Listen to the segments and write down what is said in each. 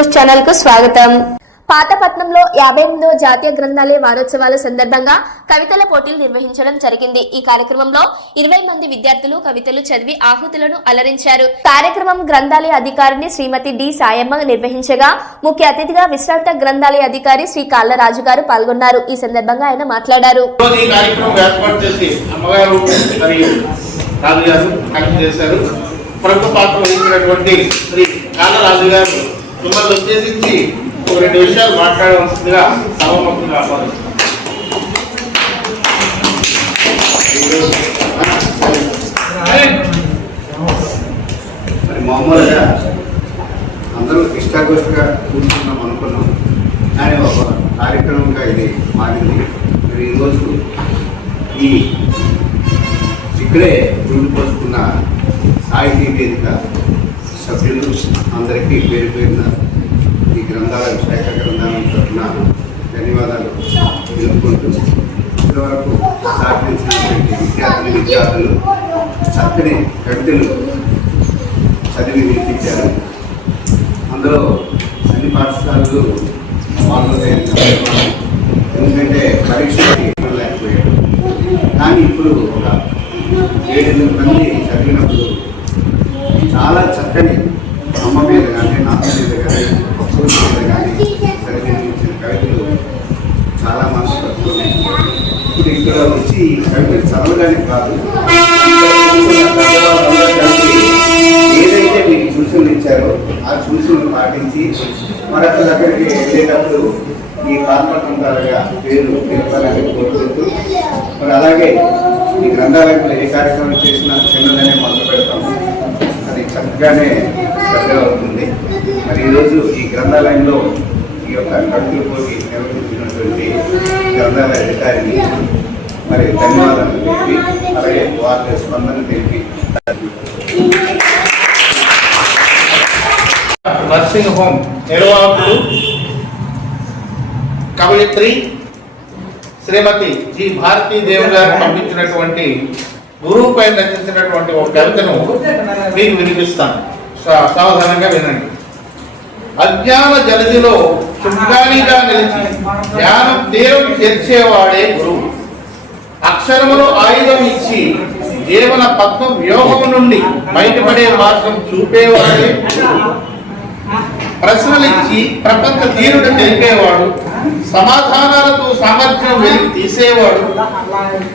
News ఛానల్కు స్వాగతం. పాతపట్నంలో యాభై ఎనిమిదవ జాతీయ గ్రంథాలయ వారోత్సవాల సందర్భంగా కవితల పోటీలు నిర్వహించడం జరిగింది. ఈ కార్యక్రమంలో ఇరవై మంది విద్యార్థులు కవితలు చదివి ఆహుతులను అలరించారు. కార్యక్రమం గ్రంథాలయ అధికారిని శ్రీమతి డి సాయమ్మ నిర్వహించగా ముఖ్య అతిథిగా విశ్రాంత గ్రంథాలయ అధికారి శ్రీ కాళ్ళరాజు గారు పాల్గొన్నారు. ఈ సందర్భంగా ఆయన మాట్లాడారు. ప్రముఖ పాత్ర వహించినటువంటి శ్రీ కాళ్ళరాజు గారు మిమ్మల్ని ఉద్దేశించి ఒక రెండు విషయాలు మాట్లాడవలసిందిగా సభముఖంగా ఆహ్వానిస్తున్నాను. మరి మామూలుగా అందరూ ఇష్టాగోష్ఠిగా కూర్చున్నాం అనుకున్నాం. కానీ ఒక కార్యక్రమంగా ఇది మారింది. మరి ఈరోజు ఈ ఇక్కడే గుండు పోసుకున్న సాహితీ వేదిక సభ్యులు అందరికీ పేరు పేరున ఈ గ్రంథాల శాఖ గ్రంథాలను తరఫున ధన్యవాదాలు తెలుపుకుంటూ ఇంతవరకు సాధించినటువంటి విద్యార్థులు విద్యార్థులు చక్కని కవితలు చదివి వినిపించారు అందులో అన్ని పాఠశాలలు పాల్గొనే ఎందుకంటే పరీక్షకి లేకపోయాడు కానీ ఇప్పుడు ఒక ఏడెనిమిది మంది చదివినప్పుడు చాలా చక్కని అమ్మ మీద కానీ నాన్న మీద కానీ పక్షుల మీద కానీ చదివించిన కవితలు చాలా మనసు పట్టుకున్నాయి ఇప్పుడు ఇక్కడ వచ్చి ఈ కవితలు చదవడానికి కాదు. ఏదైతే మీకు సూచనలు ఇచ్చారో ఆ సూచనలు పాటించి మరొక దగ్గరికి వెళ్ళేటప్పుడు ఈ పాత్రకం ద్వారా పేరు నిలపాలని కోరుకుంటూ మరి అలాగే ఈ గ్రంథాలయంలో ఏ కార్యక్రమం చేసినా చిన్నదనే మొదలు పెడతాము అది చక్కగానే పెద్ద అవుతుంది మరి ఈరోజు ఈ గ్రంథాలయంలో ఈ యొక్క కడుపుల పోటీ నిర్వహించినటువంటి గ్రంథాలయ అధికారిని మరి ధన్యవాదాలు తెలిపి అలాగే వారి స్పందన తెలిపి. నర్సింగ్ హోమ్ నిర్వాహకులు కవయిత్రి శ్రీమతి జి భారతీ దేవి గారు పంపించినటువంటి గురువుపై రచించినటువంటి ఒక కవితను మీకు వినిపిస్తాను. సావధానంగా వినండి. అజ్ఞాన జలదిలో చుక్కానిగా నిలిచి జ్ఞానం తీరం చేర్చేవాడే గురువు. అక్షరములు ఆయుధం ఇచ్చి జీవన పద్మం వ్యూహం నుండి బయటపడే మార్గం చూపేవాడే. ప్రశ్నలు ఇచ్చి ప్రపంచ తీరుడు తెలిపేవాడు. సమాధానాలతో సామర్థ్యం వెలికి తీసేవాడు.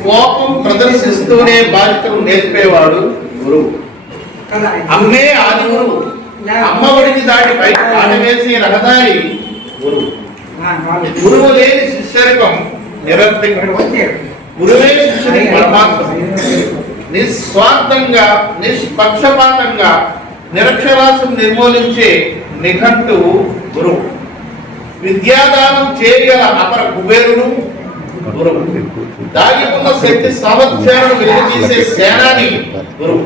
కోపం ప్రదర్శిస్తూనే బాధ్యతను నేర్పేవాడు గురువు. అమ్మే ఆది గురువు. అమ్మఒడిని దాటి బయట ఆడవేసే రహదారి గురువు. గురువు లేని శిష్యరికం నిరర్థకం. గురువే శిష్యుని పరమాత్మ. నిస్వార్థంగా నిష్పక్షపాతంగా నిరక్షరాశం నిర్మూలించే నిఘంటు గురువు విద్యాదానం చేయగల అపర కుబేరుడు గురువు దాగి శక్తి సామర్థ్యాలను వెలికితీసే సేనాని గురువు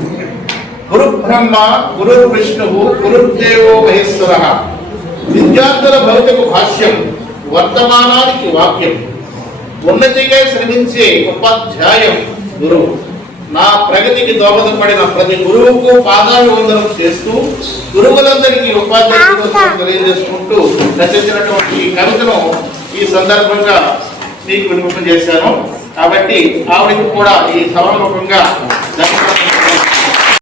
గురు. బ్రహ్మ గురు విష్ణువు గురుదేవో మహేశ్వర. విద్యార్థుల భవితకు భాష్యం వర్తమానానికి వాక్యం. ఉన్నతిగా శ్రమించే ఉపాధ్యాయం గురువు. నా ప్రగతికి దోహదపడిన ప్రతి గురువుకు పాదాభివందనం చేస్తూ గురువులందరికీ ఉపాధ్యాయులు తెలియజేసుకుంటూ రచించినటువంటి ఈ కవితను ఈ సందర్భంగా మీకు వినిపింపజేశాను. కాబట్టి ఆవిడకి కూడా ఈ సభాముఖంగా